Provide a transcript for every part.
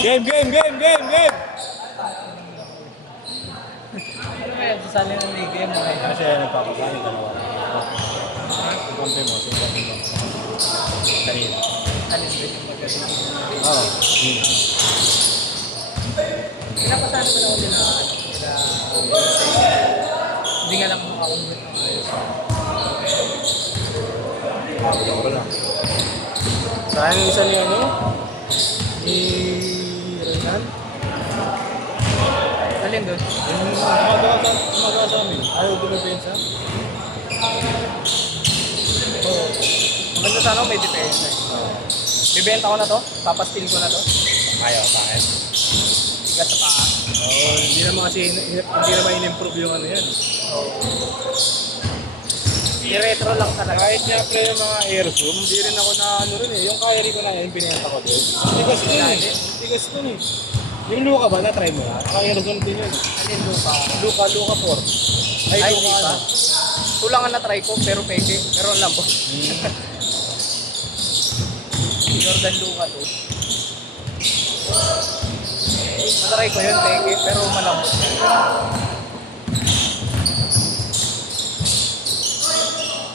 Game, game, game, game, game! Ano ba yan? Sasali ng league yan mo eh. Kasi nagpapasali dalawa. Sumkampi mo, sumkampi mo. Kanina. Alin ba yung magaling? Oo. Pinapasali ko na ako nila. Hindi nga lang makakumbit ng ayos. Wala. Sayang yung isa ni ano? Ni Renan? Alin doon? Yung umaga sa amin. Ayaw dumabensa. Oo. Maganda sana may depensa eh. Bibenta ko na to? Papastil ko na to? Ayaw, bakit? Tigas sa paa. Oo, hindi naman kasi, hindi naman in-improve yung ano yan. I-retro lang talaga. Kahit niya pre yung mga airzoom, hindi rin ako na ano rin eh. Yung Kyrie ko na yan, pinenta ko din. Tigas ko eh. Tigas ko eh. Yung Luka ba, na-try mo na? Naka-airzoom din yun. Alin Luka? Luka 4. Ay, Ay, Luka di pa. ano? Tulangan na try ko pero peke. Pero ang lambot. Jordan Luka to. Natry ko yun peke pero malambot.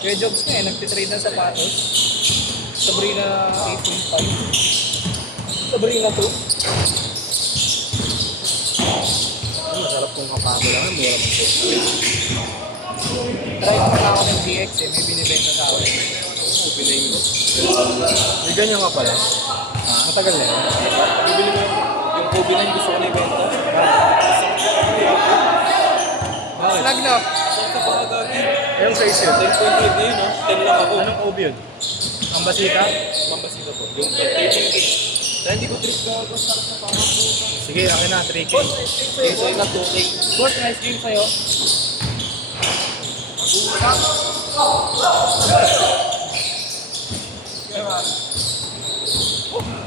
Kuya Jobs nga eh, nagtitrade ng sapatos. Sabrina 8.5. Sabrina 2. Masarap kung kapado lang, mura mo po. Try ko na ako ng GX eh, may binibenta sa akin. Oo, pinayin ko. May ganyan ka pala. Matagal na yan. Bibili mo yung Kobe na yung gusto ko na ibenta. Bakit? Slag na. Saan ka pa agagi? Ayong size yun. 10.5 na yun ha. 10 lang ako. Anong OB yun? Ang basita? Mambasita po. Yung 13K. Dahil hindi ko trip ka ako sa pangako. Sige, akin na, 3K. Okay, so yun na 2K. Boss, nice game sa'yo.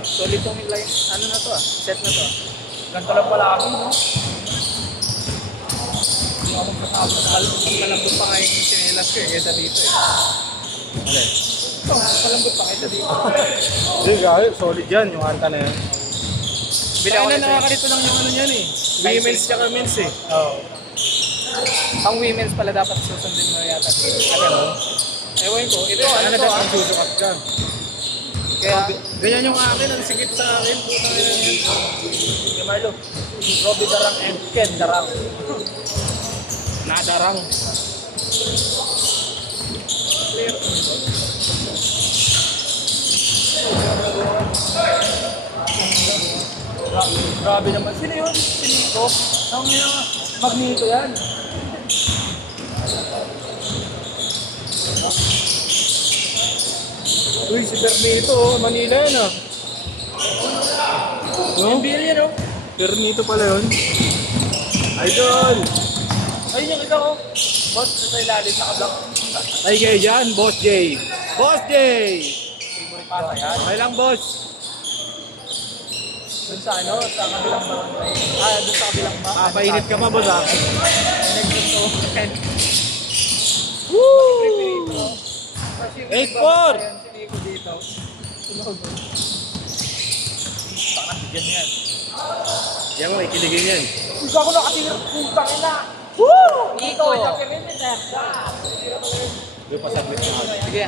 Solid tong line. Ano na to ah? Set na to ah. Ganito lang pala ako, no? Hindi ako magkakabot. Malambot pa nga yung sinelas ko eh, kaysa dito eh. Ano? Ito, malambot pa kaysa dito. Hindi, gaya. Solid yan. Yung anta na yan. Bili ako Kaya na nito. nakakalito lang yung ano yan eh. Women's tsaka men's eh. Oo. Pang women's pala dapat susundin mo yata. Ano? Ewan ko. Ito, ano Ano to na ah? ang susukat ka? Kaya, Ganyan yung akin. Ang sikip sa akin. Puta na yan. Kay Marlo, Robby Darang and Ken Darang. Nadarang. Grabe naman. Sino yun? Sinito? Ang Magneto yan. Uy, si Bernito, oh. Manila yan ah. No? NBA yan oh. Bernito pala yun. Idol! Ayun yung isa ko. Boss, sa ilalim naka-block. Ay kayo dyan, Boss J. Boss J! Favorite pata yan. Okay lang, boss. Dun sa ano, sa kabilang barangay. Dun sa kabilang ba? Ah, painit ka pa, boss ah. Nagpunto. Woo! 8-4. Siniko dito. Sunog. Parang bigyan yan. Yan mo, ikiligin yan. Hindi ako nakatira. Putang ina. Woo! Iko. Yung pasaglit na ako. Sige.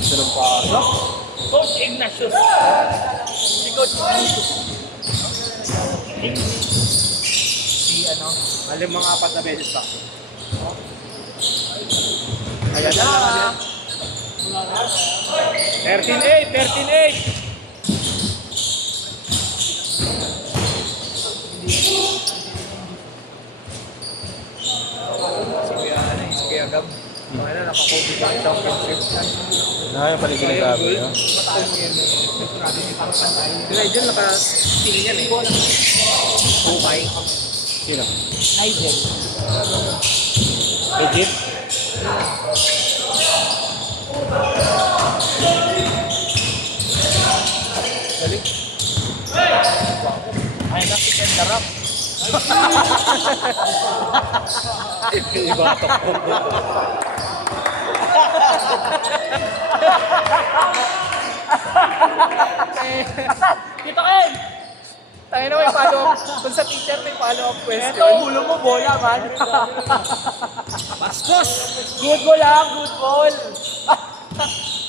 Sarap pasok. Coach Ignatius. Si Coach Ignatius. Si ano? Alam mga 4 na beses pa. Ayan na. 13-8, 13-8. Si Kuya ano eh, si Kuya Gab. Okay na, naka-Kobe Bryant Championship. Pala ginagrabe nyo. Si Nigel naka-steal yan eh. Bukay. Sino? Nigel. Legit? Galing. Ay, nasi Ken Darap. Iba takbo. Kita Ken! Tayo na may follow-up. Kung sa teacher may follow-up question. Ito, ulo mo, bola, man. Bastos! Good ball lang, good ball.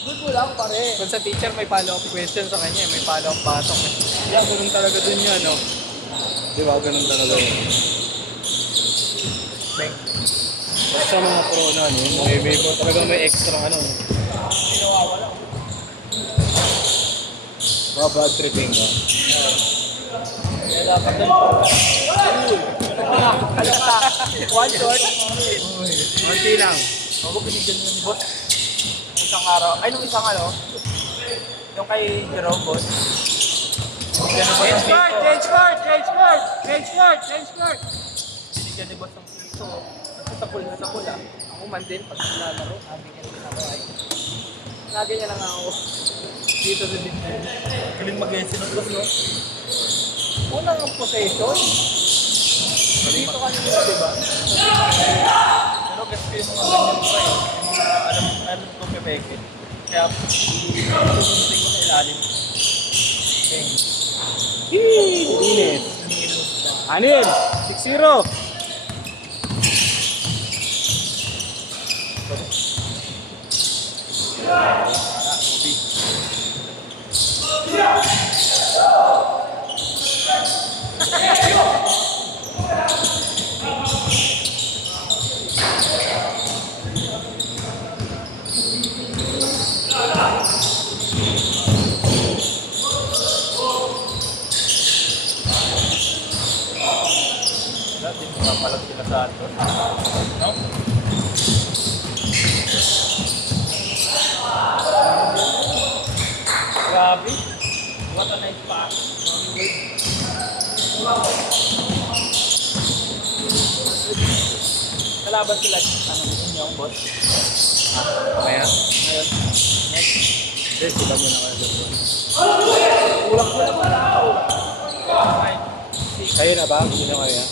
Good ball lang, pare. Kung sa teacher may follow-up question sa kanya, may follow-up batok. Yeah, ganun talaga dun yun, no? Di ba? Ganun talaga yun. Bang. Sa mga pro na, no? May talagang may extra ano. Hindi nawawala. Mga bad tripping ka. Kaya dapat na kalata. One shot. Konti lang. Ako binigyan nyo ni boss. Isang araw. Ay, nung isang ano. Yung kay Jerome, boss. Change card! Change card! Change card! Change card! Change card! Binigyan ni boss ng piso. Kasi tapol na tapol ah. Ako man din, pag nilalaro, sabi niya rin ako ay. Lagi niya lang ako. Dito sa dito. Galing mag-essay ng boss, no? Unang ang possession. Dito ka nila, di ba? Pero gusto ko yung mga ganyan ko eh. Yung mga alam ko pepeke. Kaya susunod ko sa ilalim. Okay. Init. Anil! 6-0! Hindi mo na palang sila sa ato. No? Grabe. What a nice pass. Kalaban sila. Ano gusto niyo ang boss? Kaya? Ngayon. Next. Hindi, sila muna kayo doon. Kulang ko naman ako. Okay. Kayo na ba? Sino kaya?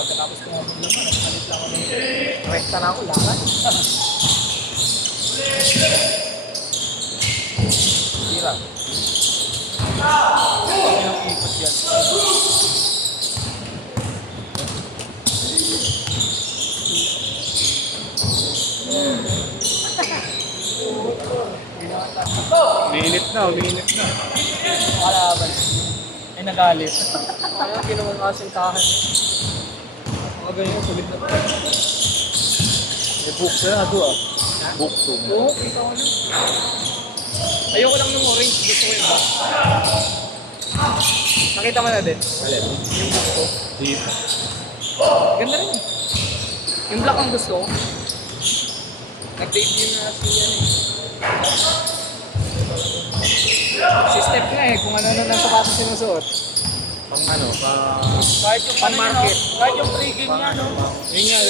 Pagkatapos ko nga maglaman, nagpalit lang ako ng rekta na ako, lakad. Tira. Ang ikot yan. Umiinit na, umiinit na. Kalaban. Ay nagalit. Kaya ginawa nga sintahan. Mga ganyan, sulit na. May book na ito ah. Book to. Oo, kita ko na. Ayoko lang ng orange, gusto ko yung black. Nakita mo na din. Alin? Yung black ko. Deep. Ganda rin eh. Yung black ang gusto ko. Nag-debut na si yan eh. Si Steph nga eh, kung ano-ano ng sapatos sinusuot. Pang ano, Kahit yung Pang market. Kahit yung pre-game niya, no? Yun nga,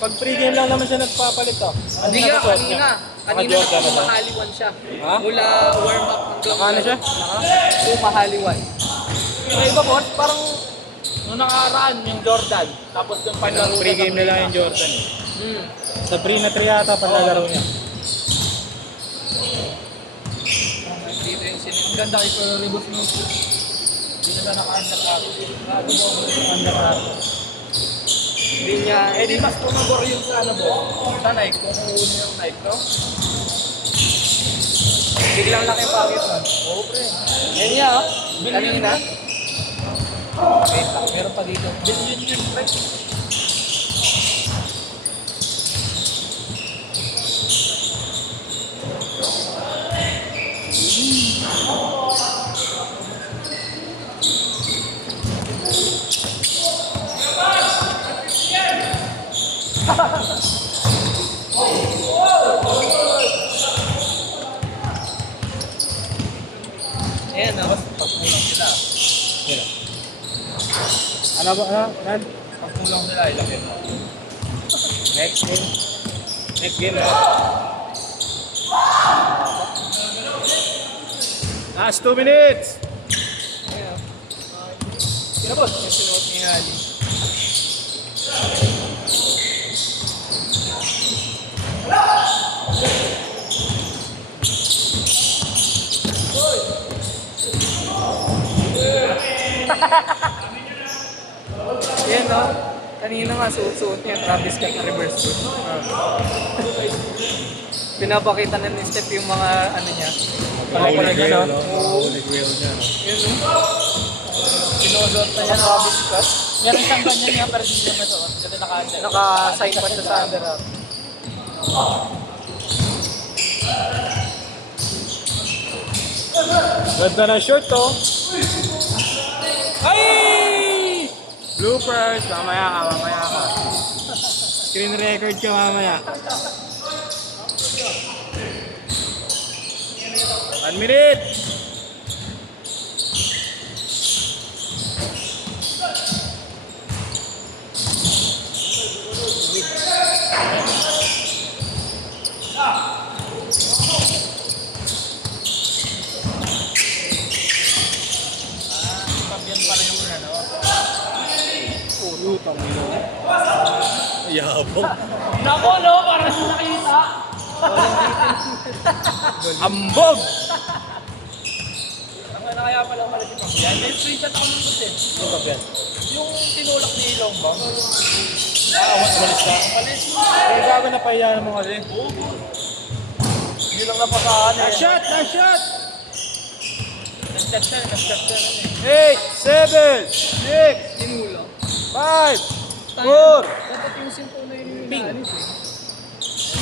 pag pre-game lang naman siya nagpapalit ah. Hindi nga, kanina. Kanina Jordan na ba? nagpumahaliwan siya. Ha? Mula warm-up hanggang... Naka ano siya? Pumahaliwan. Yung iba, boss, parang nung nakaraan yung Jordan. Tapos yung panlaro Pre-game na lang yung Jordan eh. Hmm. Sa pre na 3 yata panlalaro niya. Dito yung Ang ganda kay Pero Ribos mo. Hindi na naka-undercut. Grabe mo, undercut. Hindi niya... Eh di mas tumagor yung sa ano mo? Sa Nike, kung kukunin yung Nike, no? Biglang laki yung pangit mo. Oo, pre. Yan niya oh. Kanina. Wait lang, meron pa dito. Billion yun, pre. Ayan, no? Pagkulang sila. Yan. Ano ba? Ano? Pagkulang sila, ilaki mo. Next game. Next game. Last 2 minutes. Ayan. Sino boss? Yung sinuot ni Ali. Yan no? Kanina nga suot-suot niya Travis Scott na reverse foot. Pinapakita na ni Steph yung mga ano niya. Holy Parang grail, ano. no? Holy grail niya, no? Yun no? Sinuot na yan Travis Scott. Meron siyang ganyan niya, pero hindi niya masuot. Kasi naka-check. Naka-sign pa siya sa Under Armour. Ganda na short, to. Ay! Bloopers. Mamaya ka, mamaya ka. Screen record ka mamaya. 1 minute. Pabyan pala yung ano. Utang ino. Yabang. Nako, no? Para sa nakita. Ambog! Ang ano kaya pala pala si Pabyan? May screenshot ako nung kasi. Ano ba yan? Yung tinulak ni Longbang. Walis ka? Malis. Ay, gago na pahiya mo kasi. Hindi lang napasaan eh. Shot! Last shot! Nag-chat siya, nag-chat siya. 8, 7, 6, Tinulak. 5, 4, Dapat yung simple na yun yung inaalis eh.